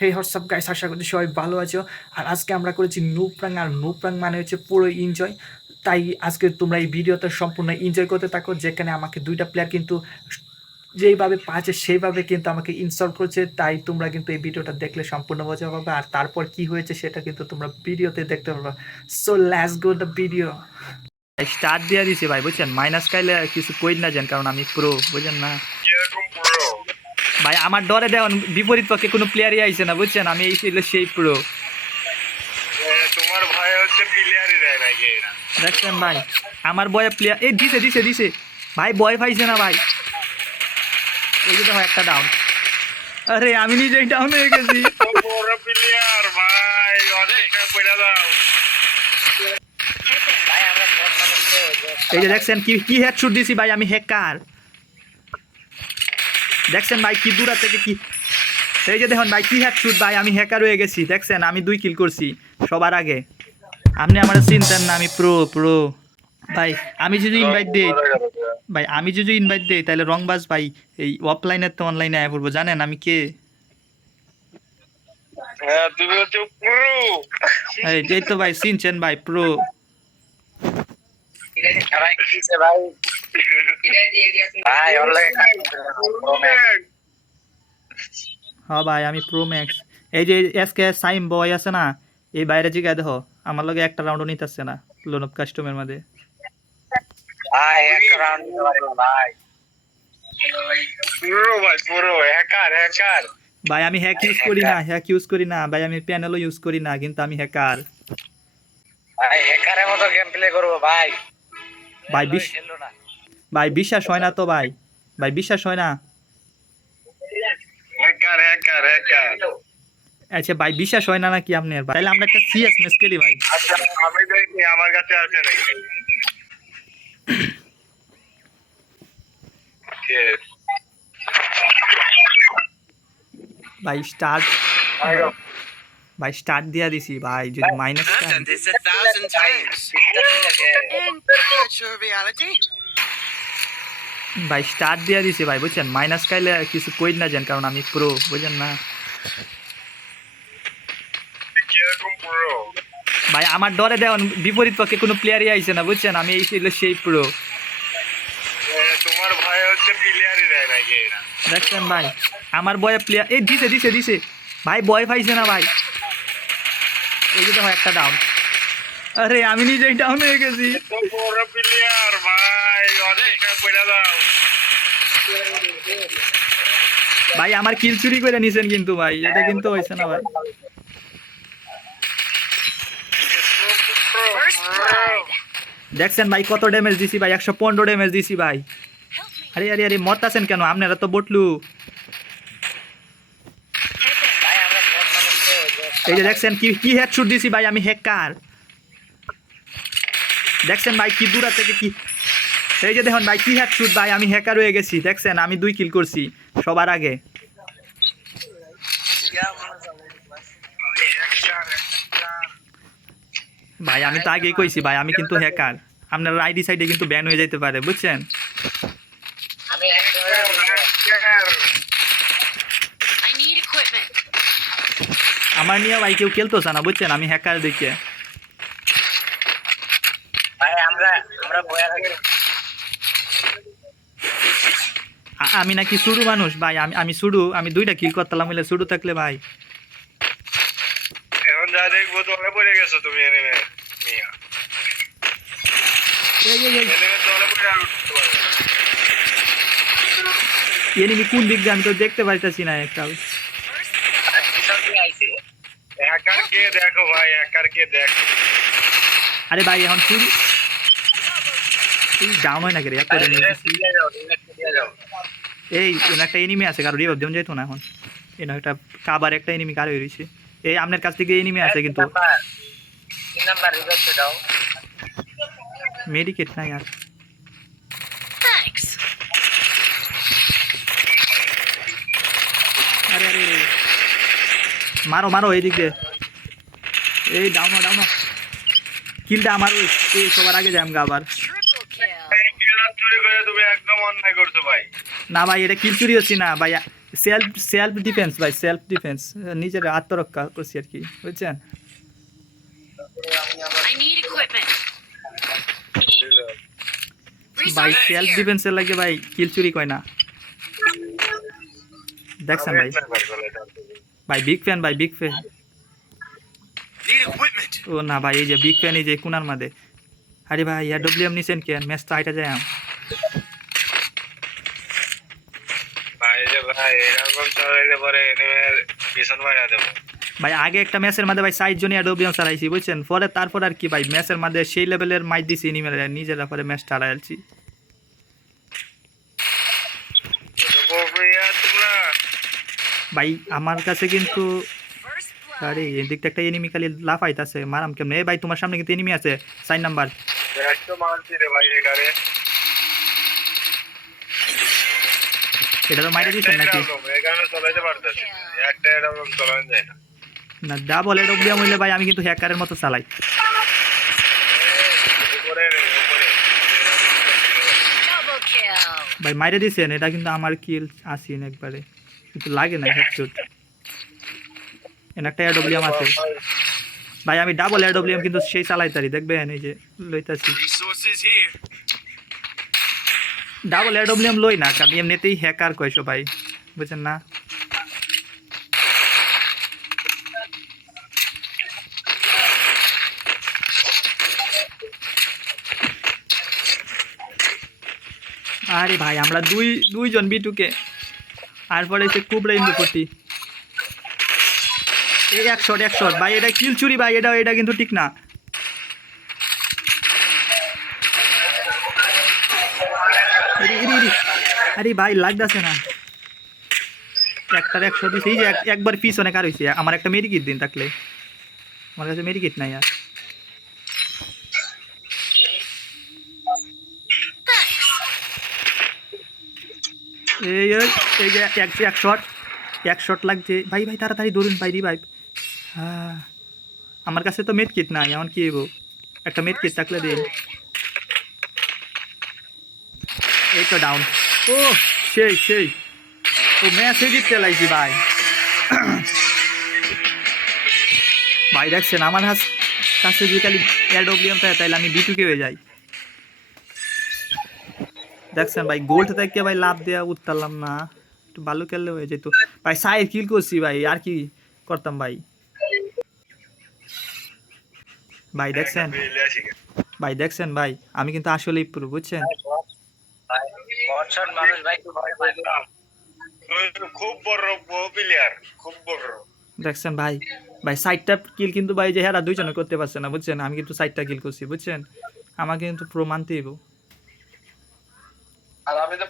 হে WhatsApp guys আশা করি সবাই ভালো আছো। আর আজকে আমরা করেছি নুপ্রাং। আর নুপ্রাং মানে হচ্ছে পুরো এনজয় তাই আজকে তোমরা এই ভিডিওতে সম্পূর্ণ এনজয় করতে থাকো যেখানে আমাকে দুইটা প্লেয়ার কিন্তু যেইভাবে পাচ্ছে সেইভাবে কিন্তু আমাকে ইনস্টল করছে। তাই তোমরা কিন্তু এই ভিডিওটা দেখলে সম্পূর্ণ বোঝা পাবে আর তারপর কি হয়েছে সেটা কিন্তু তোমরা ভিডিওতে দেখতে পারবে। সো ল্যাস গো দ্য ভিডিও স্টার্ট দিয়ে দিছি ভাই বুঝছেন? মাইনাস খাইলে কিছু কই না যান কারণ আমি প্রো বুঝছেন না? ভাই আমার ডরে দেওয়ান বিপরীত পক্ষে কোনো প্লেয়ারই আইছে না বুঝছেন? আমি এই ছিল সেই প্রো তোমার ভয় হচ্ছে প্লেয়ারই দেয় নাকি দেখছেন ভাই আমার বয়ে প্লেয়ার এই দিছে দিছে দিছে। ভাই বয় পাইছে না ভাই। এই যে দেখো একটা ডাউন আরে আমি নিজেই ডাউন হয়ে গেছি। বড় প্লেয়ার ভাই অনেকটা পড়ে দাও। এই যে দেখছেন কি কি হেড শুট দিছি ভাই আমি হ্যাকার দেখছেন ভাই কি দূরা থেকে কি এই যে দেখুন ভাই কি হেড শুট ভাই আমি হ্যাকার হয়ে গেছি দেখছেন? আমি দুই কিল করছি সবার আগে। আপনি আমার চিনতেন না আমি প্রো প্রো ভাই আমি যদি ইনভাইট দিই ভাই আমি যদি ইনভাইট দিই তাহলে রংবাজ ভাই এই অফলাইনের তো অনলাইনে আয় পড়ব জানেন? আমি কে? হ্যাঁ এই এই তো ভাই চিনছেন ভাই প্রো ভাই? হ্যাঁ ভাই আমি প্রো ম্যাক্স এই যে এসকে সাইম বয় আছে না এই বাইরে জিগা দেখো আমার লগে একটা রাউন্ডও নিতেছে না লোন অফ কাস্টমের মধ্যে ভাই একটা রাউন্ড দিতে পারব ভাই। পুরো ভাই পুরো হ্যাকার হ্যাকার ভাই আমি হ্যাক ইউজ করি না হ্যাক ইউজ করি না ভাই আমি প্যানেলও ইউজ করি না কিন্তু আমি হ্যাকার ভাই হ্যাকারের মতো গেম প্লে করব ভাই। ভাই বিশ- না। ভাই বিশ্বাস হয় না তো ভাই? ভাই বিশ্বাস হয় না? Hacker hacker hacker. আচ্ছা ভাই বিশ্বাস হয় না নাকি আপনার? ভাই তাহলে আমরা একটা সিএস ম্যাচ খেলি ভাই। আচ্ছা আমি দেখি আমার কাছে আছে ভাই স্টার্ট ভাই স্টার্ট দিয়া দিছি ভাই যদি মাইনাস ভাই স্টার্ট দিয়া দিছি ভাই বুঝছেন? মাইনাস খাইলে কিছু কই না যান কারণ আমি প্রো বুঝছেন না? ভাই আমার ডরে দেওয়ান বিপরীত পক্ষে কোনো প্লেয়ারই আইছে না বুঝছেন? আমি এই ছিল সেই প্রো তোমার ভয় হচ্ছে প্লেয়ারই দেয় নাকি দেখছেন ভাই আমার বয়ে প্লেয়ার এই দিছে দিছে দিছে। ভাই বয় পাইছে না ভাই। এই যে দেখো একটা ডাউন আরে আমি নিজেই ডাউন হয়ে গেছি। প্লেয়ার ভাই অনেকটা পড়ে দাও। ভাই আমার কিল চুরি করে নিছেন কিন্তু ভাই এটা কিন্তু হয়েছে না ভাই। দেখছেন ভাই কত ড্যামেজ দিছি ভাই একশো পনেরো ড্যামেজ দিছি ভাই। আরে আরে আরে মরতাছেন কেন? আপনারা তো বটলু। এই যে দেখছেন কি কি হেড শুট দিছি ভাই আমি হ্যাকার দেখছেন ভাই কি দূরা থেকে কি এই যে দেখুন ভাই কি হ্যাক শুট ভাই আমি হ্যাকার হয়ে গেছি দেখছেন? আমি দুই কিল করছি সবার আগে। ভাই আমি তো আগেই কইছি ভাই আমি কিন্তু হ্যাকার আপনার আইডি সাইডে কিন্তু ব্যান হয়ে যেতে পারে বুঝছেন? আমার নিয়ে ভাই কেউ খেলতেছে না বুঝছেন? আমি হ্যাকার দেখে। ভাই আমরা আমরা বয়া থাকি। আমি নাকি শুরু মানুষ ভাই। আমি আমি শুরু আমি দুইটা কিল করতাম বলে শুরু থাকলে ভাই। এখন যা দেখব তলে পড়ে গেছো তুমি এনিমে মিয়া এনিমে তলে পড়ে আর উঠতে পারবে না। এনিমি কোন দিক দিয়ে? আমি তো দেখতে পাইতেছি না একটা। দেখো ভাই দেখো। আরে ভাই এখন শুরু এই ডাউন হয় না কে রে এত damage দিছি। দিয়ে যাও দিয়ে যাও এই এখানে একটা এনিমি আছে কারও রিভাইভ দেন যাইতো না এখন এখানে একটা কাবার একটা এনিমি কারও রয়েছে এই আপনার কাছ থেকে এনিমি আছে কিন্তু তিন নাম্বার রিভাইভ দাও মেডিকেট নাই আর Thanks. আরে আরে আরে। মারো মারো এই দিক দিয়ে এই ডাউন ডাউন কিলটা আমার ওই এই সবার আগে যাই আমরা আবার Triple kill. এই খেলা চুরি করে তুমি একদম অন্যায় করছ ভাই। না ভাই এটা কিল চুরি হচ্ছে না ভাই। সেলফ সেলফ ডিফেন্স ভাই সেলফ ডিফেন্স নিজের আত্মরক্ষা করছি আর কি বুঝছেন. ভাই সেলফ. ডিফেন্সের লাগে ভাই কিল চুরি কয় না। দেখছেন ভাই? ভাই বিগ ফ্যান ভাই বিগ ফ্যান ও না ভাই এই যে বিগ ফ্যান এই যে কুনার মাঝে। আরে ভাই ইয়ার ডব্লিউএম নিছেন কেন? ম্যাচ তো আইটা যায় রে ভাই আগে একটা ম্যাচের মধ্যে ভাই সাইজ জনই বুঝছেন? পরে তারপর আর কি ভাই ম্যাচের মধ্যে সেই লেভেলের মাইট দিছি এনিমেল নিজেরা পরে ম্যাচটা হারাইছি ভাই আমার কাছে কিন্তু আরে এদিকটা একটা এনিমি খালি লাফাইতাছে মারাম কেমনে? ভাই তোমার সামনে কিন্তু এনিমি আছে সাইন নাম্বার। ভাই এটা তো মাইরে দিচ্ছেন নাকি? এখানে চলাইতে পারতেছি। না। একটা এরকম চলানো যায় না। না ডাবল এডব্লিউএম হইলে ভাই আমি কিন্তু হ্যাকারের মতো চালাই. ভাই মাইরে দিছেন এটা কিন্তু আমার কিল আসিন একবারে। কিন্তু লাগে না হেডশট এন একটা এডব্লিউএম আছে। ভাই আমি ডাবল এডব্লিউএম কিন্তু সেই চালাইতারি দেখবেন এই যে লইতাছি. ডাবল এডব্লিউএম লই না, কারণ এমনিতেই হ্যাকার কয় সবাই, বুঝছেন না? আরে ভাই, আমরা দুই, দুইজন বিটুকে আর পরে সে কুবরা ইন্দু করতি এই এক শট এক ভাই, এটা কিল চুরি, ভাই, এটা এটা কিন্তু ঠিক না। আরে ভাই লাগতেছে না? একটার একশো এই যে এক- একবার পিস অনেক আর হয়েছে আমার একটা মেডিকিট দিন থাকলে। আমার কাছে মেডিকিট নাই আর। এই এই, যে এক এক শট এক শট লাগছে। ভাই ভাই তাড়াতাড়ি ধরুন ভাই রি ভাই হ্যাঁ। আমার কাছে তো মেড কিট নাই এমন কি হইব? একটা মেড কিট থাকলে দিন। এই তো ডাউন ও, সেই সেই। ও ম্যাচে জিততে লাগছি, ভাই। ভাই, দেখছেন, আমার হাস, কাছে যদি খালি এডব্লিউএম থাকে তাহলে আমি বিটুকে হয়ে যাই। দেখছেন, ভাই গোল্ড থেকে ভাই লাভ দেওয়া উঠতারলাম না। একটু ভালো খেললে হয়ে যেত। ভাই সাইড কিল করছি, ভাই, আর কি করতাম, ভাই? ভাই, দেখছেন। ভাই দেখছেন, ভাই, আমি কিন্তু আসলেই পুরো বুঝছেন? মানুষ ভাই খুব ভয় পায়। ওই খুব বড় প্লেয়ার খুব বড় দেখছেন ভাই ভাই সাইডটা কিল কিন্তু ভাই যে হেরা দুইজনে করতে পারছে না বুঝছেন? আমি কিন্তু সাইডটা কিল করছি বুঝছেন? আমাকে কিন্তু প্রমাণ দিব। আর আমি তো